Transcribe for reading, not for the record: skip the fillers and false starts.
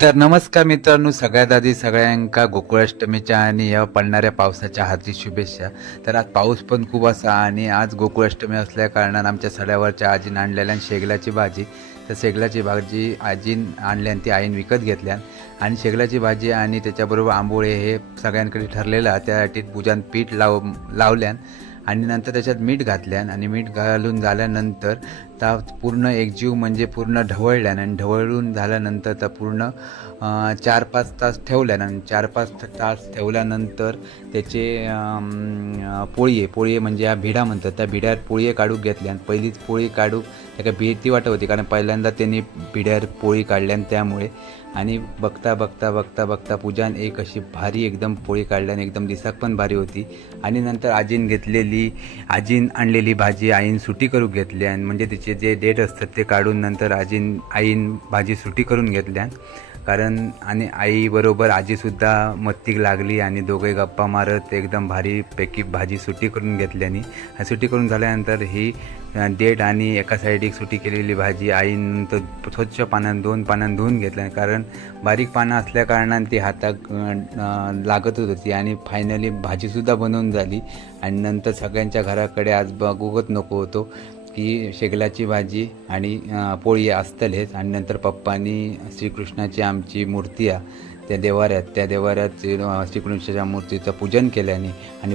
तर नमस्कार मित्रांनो, सगळ्यात आधी सगळ्यांका गोकुळाष्टमीच्या आणि या पडणाऱ्या पावसाच्या हार्दिक शुभेच्छा। तर आज पाऊस पण खूप असा आणि आज गोकुळाष्टमी असल्या कारणानं आमच्या सड्यावरच्या आजीन आणलेल्या शेगलाची भाजी, तर शेगलाची भाजी आजीन आणल्यान ती आईन विकत घेतल्यान आणि शेगलाची भाजी आणि त्याच्याबरोबर आंबोळे हे सगळ्यांकडे ठरलेलं, त्यासाठी पूजान पीठ लावल्यान आणि नंतर त्याच्यात मीठ घातल्यान आणि मीठ घालून झाल्यानंतर त्या पूर्ण एकजीव म्हणजे पूर्ण ढवळल्यान आणि ढवळून झाल्यानंतर त्या पूर्ण 4-5 तास ठेवल्यान आणि 4-5 तास ठेवल्यानंतर त्याचे पोळी म्हणजे या भिडा म्हणतात, त्या भिड्यात पोळी काढूक घेतल्यान। पहिलीच पोळी काढूक त्याला भीती वाटत होती, कारण पहिल्यांदा त्यांनी भिड्यावर पोळी काढल्यान त्यामुळे। आणि बघता पूजान एक अशी भारी एकदम पोळी काढल्याने एकदम दिसाक पण भारी होती। आणि नंतर आजीन आणलेली भाजी आईन सुटी करून घेतल्यान, म्हणजे तिचे जे डेट असतात ते काढून नंतर आईन भाजी सुटी करून घेतल्यान। कारण आणि आई बरोबर आजीसुद्धा मत्तीक लागली आणि दोघे गप्पा मारत एकदम भारीपैकी भाजी सुटी करून घेतल्यानी। सुटी करून झाल्यानंतर ही डेट आणि एका साईड एक सुटी केलेली भाजी आईनंतर स्वच्छ पाण्यात 2 पाण्यात धुवून घेतल्या, कारण बारीक पानं असल्या कारणाने ती हाताक लागतच होती। आणि फायनली भाजीसुद्धा बनवून झाली आणि नंतर सगळ्यांच्या घराकडे आज बघूच नको होतो की शेगलाची भाजी आणि पोळी असतलेच। आणि नंतर पप्पांनी श्रीकृष्णाची आमची मूर्ती आहे त्या देवाऱ्यात श्रीकृष्णाच्या मूर्तीचं पूजन केल्याने आणि